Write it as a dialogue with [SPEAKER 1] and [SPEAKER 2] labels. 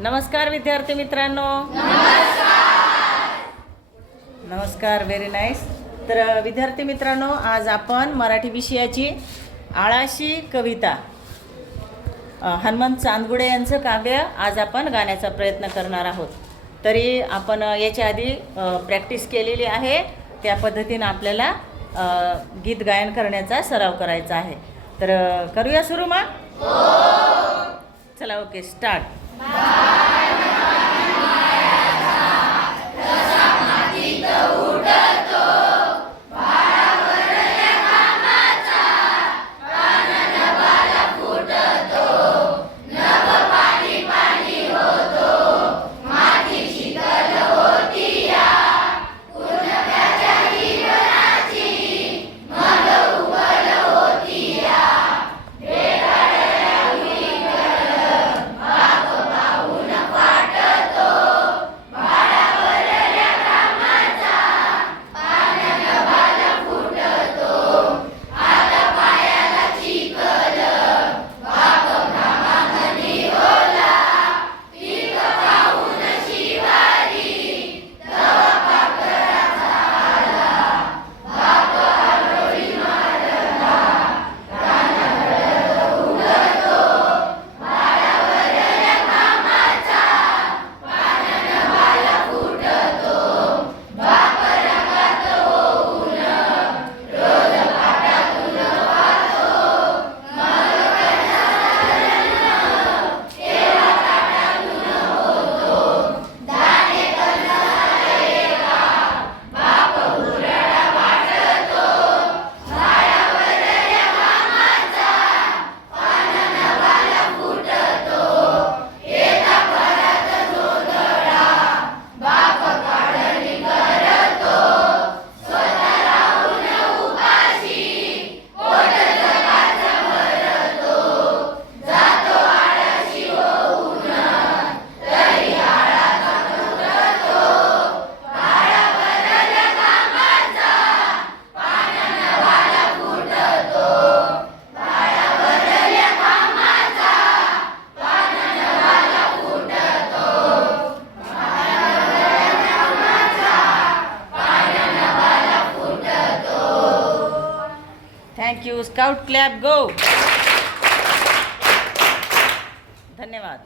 [SPEAKER 1] नमस्कार विद्यार्थी मित्रांनो. नमस्कार व्हेरी नाईस तर विद्यार्थी मित्रांनो आज आपण मराठी विषयाची आळाशी कविता हनुमंत चांदगुडे यांचं काव्य आज आपण गाण्याचा प्रयत्न करणार आहोत. तरी आपण याच्या आधी प्रॅक्टिस केलेली आहे. त्या पद्धतीनं आपल्याला गीत गायन करण्याचा सराव करायचा आहे. तर करूया सुरू मग? चला okay start thank you scout club go धन्यवाद।